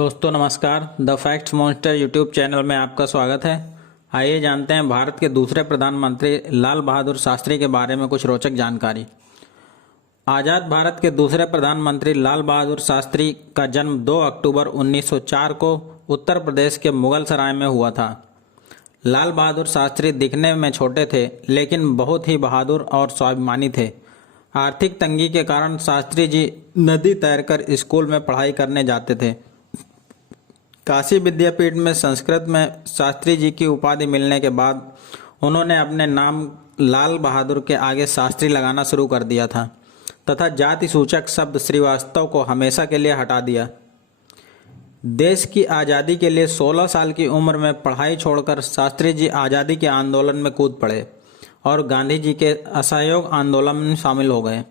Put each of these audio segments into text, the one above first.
दोस्तों नमस्कार। The facts monster YouTube channel में आपका स्वागत है। आइए जानते हैं भारत के दूसरे प्रधानमंत्री लाल बहादुर शास्त्री के बारे में कुछ रोचक जानकारी। आज़ाद भारत के दूसरे प्रधानमंत्री लाल बहादुर शास्त्री का जन्म 2 अक्टूबर 1904 को उत्तर प्रदेश के मुगल सराय में हुआ था। लाल बहादुर शास्त्री दिखने में छोटे थे लेकिन बहुत ही बहादुर और स्वाभिमानी थे। आर्थिक तंगी के कारण शास्त्री जी नदी तैरकर स्कूल में पढ़ाई करने जाते थे। काशी विद्यापीठ में संस्कृत में शास्त्री जी की उपाधि मिलने के बाद उन्होंने अपने नाम लाल बहादुर के आगे शास्त्री लगाना शुरू कर दिया था तथा जाति सूचक शब्द श्रीवास्तव को हमेशा के लिए हटा दिया। देश की आज़ादी के लिए 16 साल की उम्र में पढ़ाई छोड़कर शास्त्री जी आज़ादी के आंदोलन में कूद पड़े और गांधी जी के असहयोग आंदोलन में शामिल हो गए।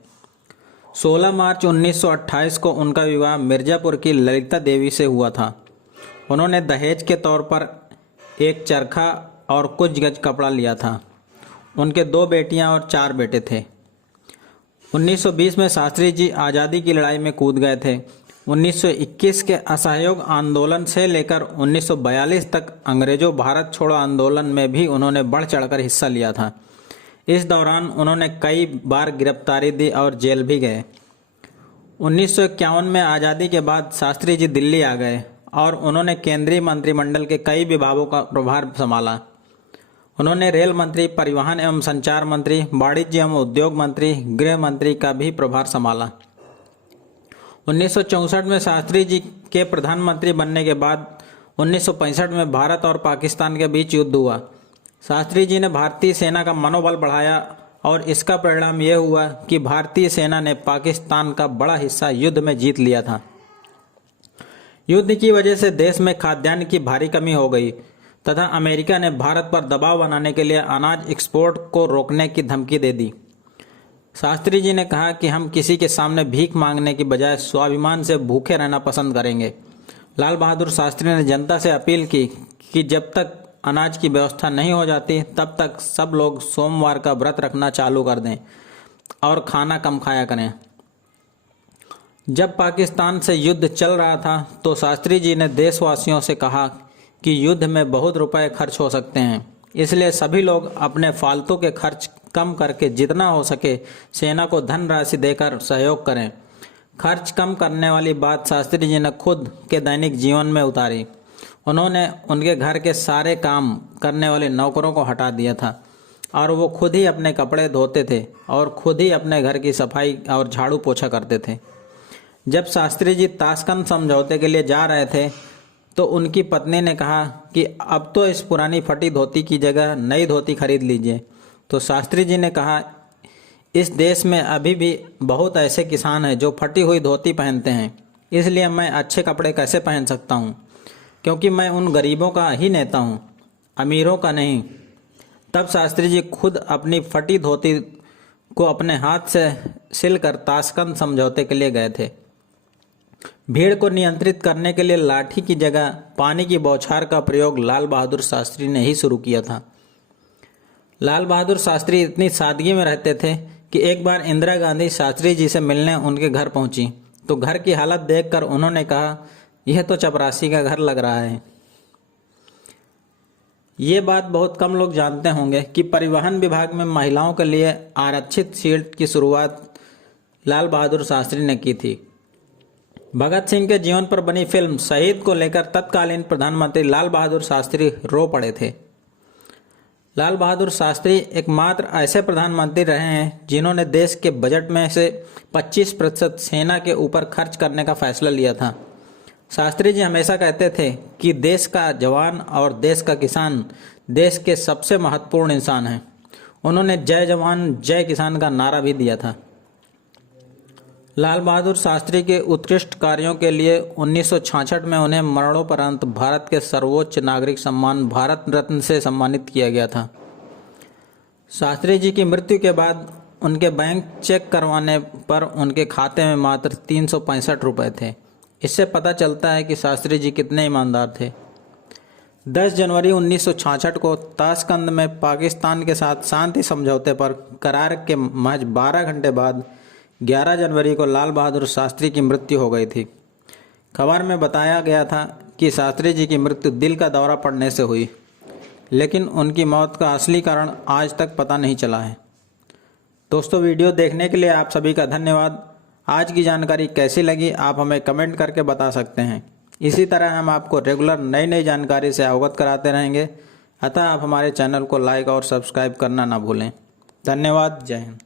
16 मार्च 1928 को उनका विवाह मिर्जापुर की ललिता देवी से हुआ था। उन्होंने दहेज के तौर पर एक चरखा और कुछ गज कपड़ा लिया था। उनके 2 बेटियां और 4 बेटे थे। 1920 में शास्त्री जी आज़ादी की लड़ाई में कूद गए थे। 1921 के असहयोग आंदोलन से लेकर 1942 तक अंग्रेजों भारत छोड़ो आंदोलन में भी उन्होंने बढ़ चढ़कर हिस्सा लिया था। इस दौरान उन्होंने कई बार गिरफ्तारी दी और जेल भी गए। 1951 में आज़ादी के बाद शास्त्री जी दिल्ली आ गए और उन्होंने केंद्रीय मंत्रिमंडल के कई विभागों का प्रभार संभाला। उन्होंने रेल मंत्री, परिवहन एवं संचार मंत्री, वाणिज्य एवं उद्योग मंत्री, गृह मंत्री का भी प्रभार संभाला। 1964 में शास्त्री जी के प्रधानमंत्री बनने के बाद 1965 में भारत और पाकिस्तान के बीच युद्ध हुआ। शास्त्री जी ने भारतीय सेना का मनोबल बढ़ाया और इसका परिणाम यह हुआ कि भारतीय सेना ने पाकिस्तान का बड़ा हिस्सा युद्ध में जीत लिया था। युद्ध की वजह से देश में खाद्यान्न की भारी कमी हो गई तथा अमेरिका ने भारत पर दबाव बनाने के लिए अनाज एक्सपोर्ट को रोकने की धमकी दे दी। शास्त्री जी ने कहा कि हम किसी के सामने भीख मांगने की बजाय स्वाभिमान से भूखे रहना पसंद करेंगे। लाल बहादुर शास्त्री ने जनता से अपील की कि जब तक अनाज की व्यवस्था नहीं हो जाती तब तक सब लोग सोमवार का व्रत रखना चालू कर दें और खाना कम खाया करें। जब पाकिस्तान से युद्ध चल रहा था तो शास्त्री जी ने देशवासियों से कहा कि युद्ध में बहुत रुपए खर्च हो सकते हैं, इसलिए सभी लोग अपने फालतू के खर्च कम करके जितना हो सके सेना को धनराशि देकर सहयोग करें। खर्च कम करने वाली बात शास्त्री जी ने खुद के दैनिक जीवन में उतारी। उन्होंने उनके घर के सारे काम करने वाले नौकरों को हटा दिया था और वो खुद ही अपने कपड़े धोते थे और खुद ही अपने घर की सफाई और झाड़ू पोछा करते थे। जब शास्त्री जी ताशकंद समझौते के लिए जा रहे थे तो उनकी पत्नी ने कहा कि अब तो इस पुरानी फटी धोती की जगह नई धोती खरीद लीजिए। तो शास्त्री जी ने कहा, इस देश में अभी भी बहुत ऐसे किसान हैं जो फटी हुई धोती पहनते हैं, इसलिए मैं अच्छे कपड़े कैसे पहन सकता हूँ, क्योंकि मैं उन गरीबों का ही नेता हूँ, अमीरों का नहीं। तब शास्त्री जी खुद अपनी फटी धोती को अपने हाथ से सिलकर ताशकंद समझौते के लिए गए थे। भीड़ को नियंत्रित करने के लिए लाठी की जगह पानी की बौछार का प्रयोग लाल बहादुर शास्त्री ने ही शुरू किया था। लाल बहादुर शास्त्री इतनी सादगी में रहते थे कि एक बार इंदिरा गांधी शास्त्री जी से मिलने उनके घर पहुंची तो घर की हालत देखकर उन्होंने कहा, यह तो चपरासी का घर लग रहा है। ये बात बहुत कम लोग जानते होंगे कि परिवहन विभाग में महिलाओं के लिए आरक्षित सीट की शुरुआत लाल बहादुर शास्त्री ने की थी। भगत सिंह के जीवन पर बनी फिल्म शहीद को लेकर तत्कालीन प्रधानमंत्री लाल बहादुर शास्त्री रो पड़े थे। लाल बहादुर शास्त्री एकमात्र ऐसे प्रधानमंत्री रहे हैं जिन्होंने देश के बजट में से 25% सेना के ऊपर खर्च करने का फैसला लिया था। शास्त्री जी हमेशा कहते थे कि देश का जवान और देश का किसान देश के सबसे महत्वपूर्ण इंसान हैं। उन्होंने जय जवान जय किसान का नारा भी दिया था। लाल बहादुर शास्त्री के उत्कृष्ट कार्यों के लिए 1966 में उन्हें मरणोपरांत भारत के सर्वोच्च नागरिक सम्मान भारत रत्न से सम्मानित किया गया था। शास्त्री जी की मृत्यु के बाद उनके बैंक चेक करवाने पर उनके खाते में मात्र 365 रुपये थे। इससे पता चलता है कि शास्त्री जी कितने ईमानदार थे। 10 जनवरी 1966 को ताशकंद में पाकिस्तान के साथ शांति समझौते पर करार के महज 12 घंटे बाद 11 जनवरी को लाल बहादुर शास्त्री की मृत्यु हो गई थी। खबर में बताया गया था कि शास्त्री जी की मृत्यु दिल का दौरा पड़ने से हुई, लेकिन उनकी मौत का असली कारण आज तक पता नहीं चला है। दोस्तों, वीडियो देखने के लिए आप सभी का धन्यवाद। आज की जानकारी कैसी लगी आप हमें कमेंट करके बता सकते हैं। इसी तरह हम आपको रेगुलर नई नई जानकारी से अवगत कराते रहेंगे, अतः आप हमारे चैनल को लाइक और सब्सक्राइब करना ना भूलें। धन्यवाद। जय हिंद।